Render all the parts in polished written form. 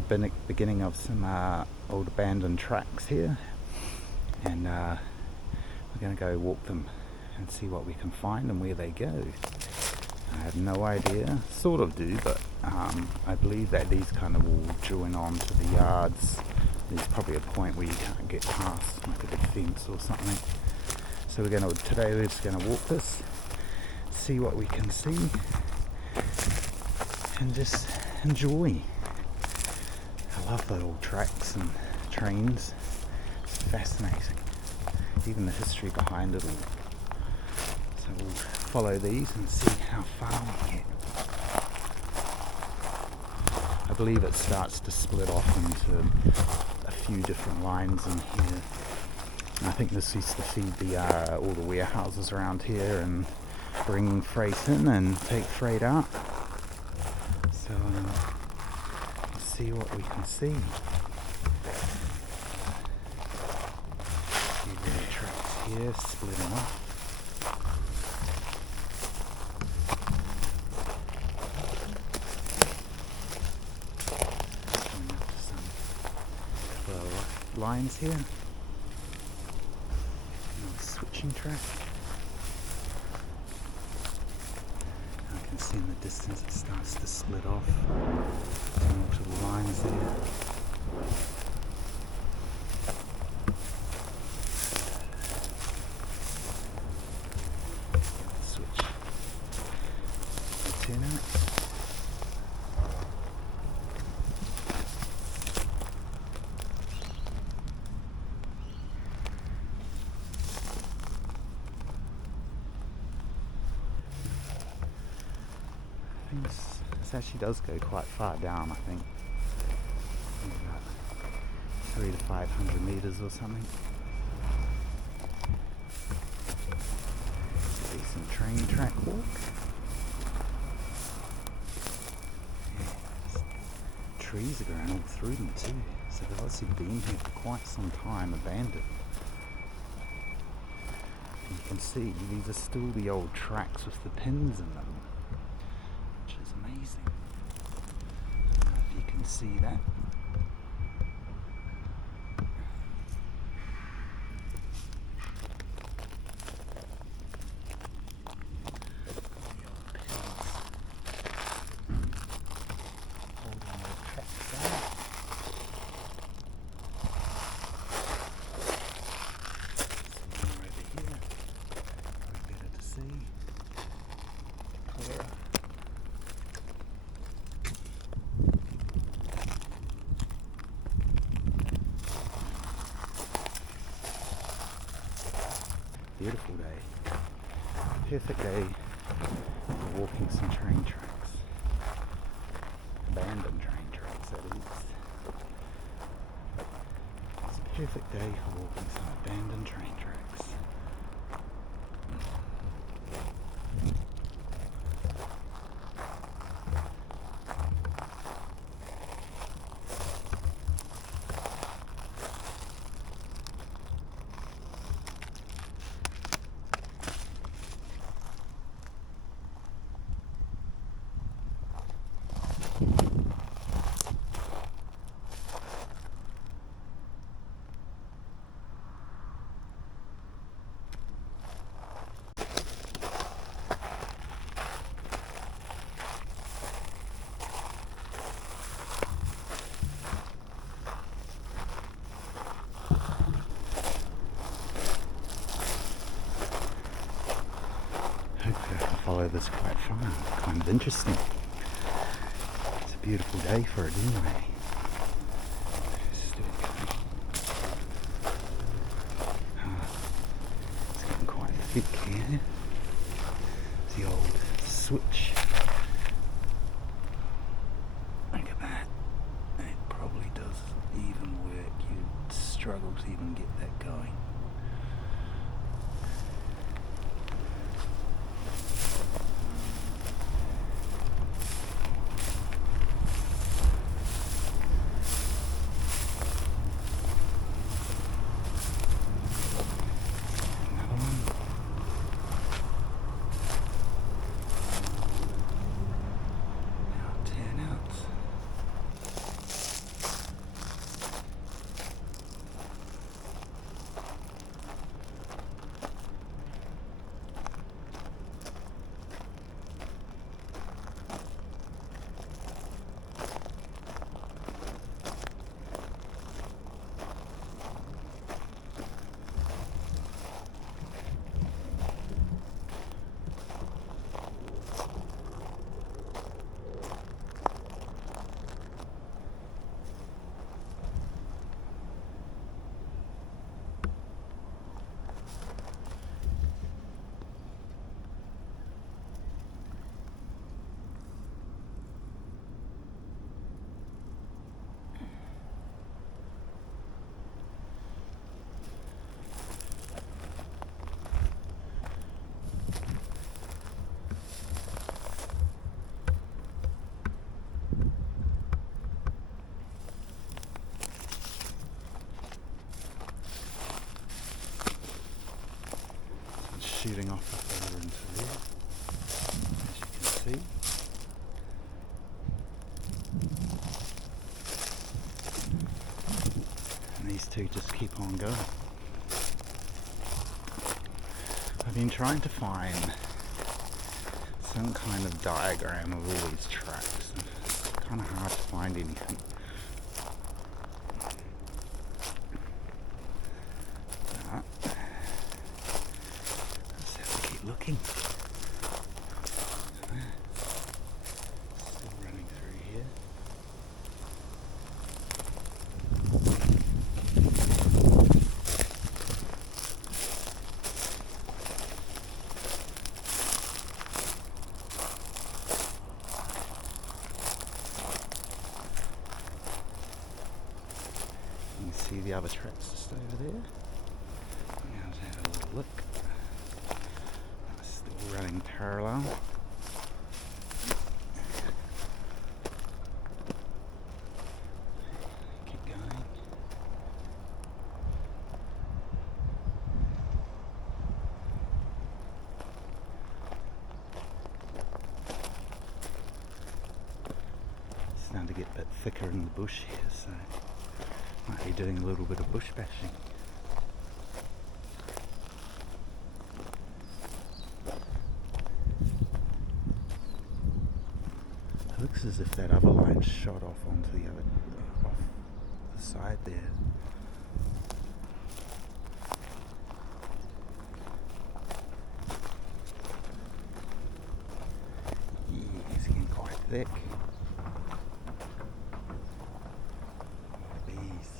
the beginning of some old abandoned tracks here, and we're going to go walk them and see what we can find and where they go. I have no idea, sort of do, but I believe that these kind of will join on to the yards. There's probably a point where you can't get past, like a big fence or something. So today we're just going to walk this, see what we can see, and just enjoy. I love the old tracks and trains. It's fascinating. Even the history behind it all. So we'll follow these and see how far we get. I believe it starts to split off into a few different lines in here. And I think this used to feed all the warehouses around here and bring freight in and take freight out. So let's see what we can see. A few little tracks here splitting off. Lines here. Another switching track. I can see in the distance it starts to split off. Multiple lines there. Switch. Turn out. This actually does go quite far down, I think. About 300 to 500 meters or something. Decent train track walk. Yeah, trees are growing all through them too, so they've obviously been here for quite some time, abandoned. And you can see these are still the old tracks with the pins in them. Amazing. I don't know if you can see that. Beautiful day. Perfect day for walking some train tracks. Abandoned train tracks, that is. It's a perfect day for walking some abandoned train tracks. Follow this quite far. Kind of interesting. It's a beautiful day for it anyway. It's getting quite thick here. The old switch. Look at that. It probably does even work. You'd struggle to even get that going. moving off up over into there, as you can see. And these two just keep on going. I've been trying to find some kind of diagram of all these tracks. It's kind of hard to find anything. But just have to keep looking. Still running through here. You can see the other tracks just over there. Now let's have a little look. Still running parallel. Keep going. It's starting to get a bit thicker in the bush here, so might be doing a little bit of bush bashing. It looks as if that other line shot off onto the other, off the side there. Yeah, it's getting quite thick. Bees.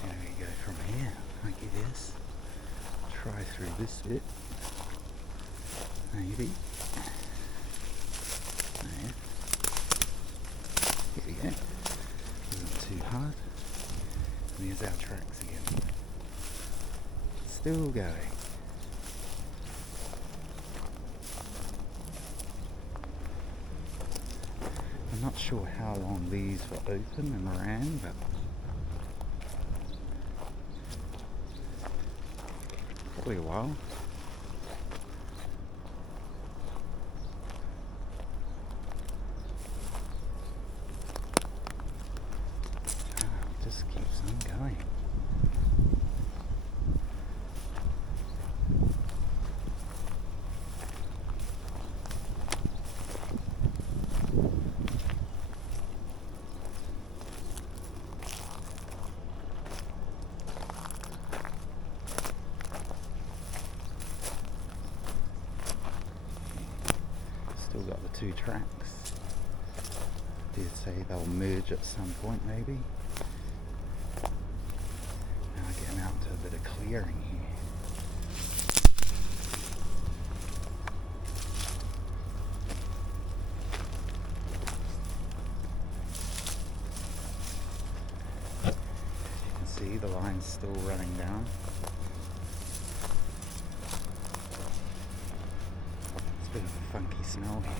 There we go from here. I guess. Try through this bit. Maybe. There. Here we go. Isn't too hard. And there's our tracks again. Still going. I'm not sure how long these were open and ran, but probably a while. Just keeps on going. Still got the two tracks. Did say they'll merge at some point, maybe. Now getting out to a bit of clearing here. You can see the line's still running down. It's a bit of a funky smell here.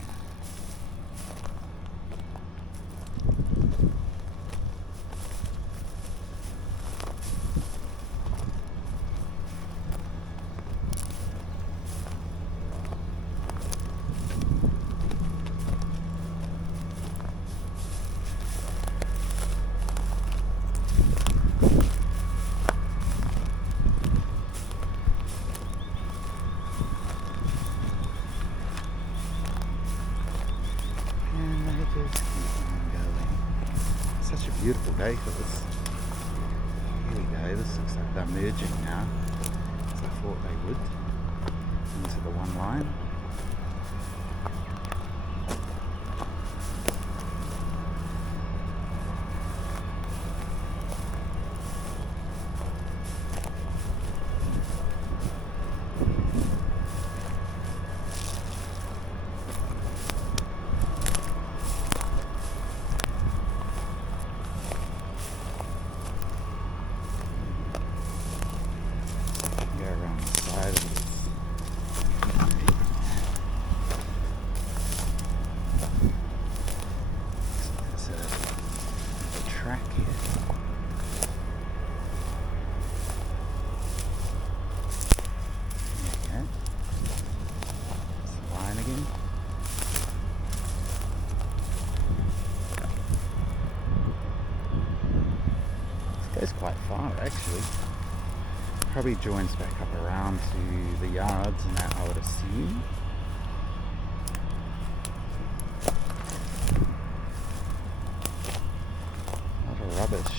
Just keep on going. Such a beautiful day for this. Here we go. This looks like they're merging now, as I thought they would, into the one line. side of this. There's a track here. There we go. It's the line again. This goes quite far actually. Probably joins back up around to the yards and that, I would assume. A lot of rubbish.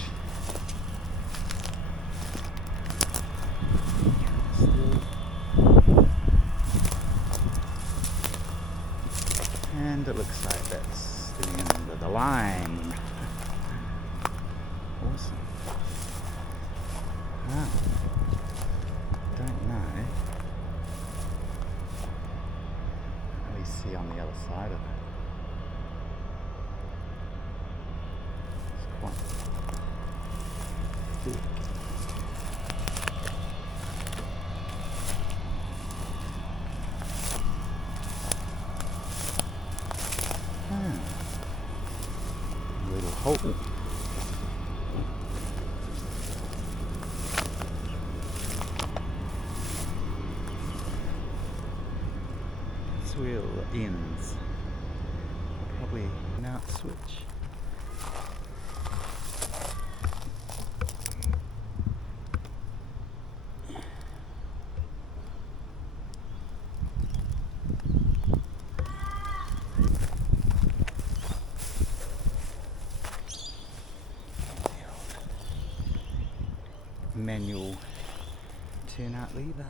And it looks like that's the end of the line. Awesome. Ah. Don't know. Can't really see on the other side of it. It's quite thick. Little hole. Wheel ends. Probably an out switch. Manual turn out lever.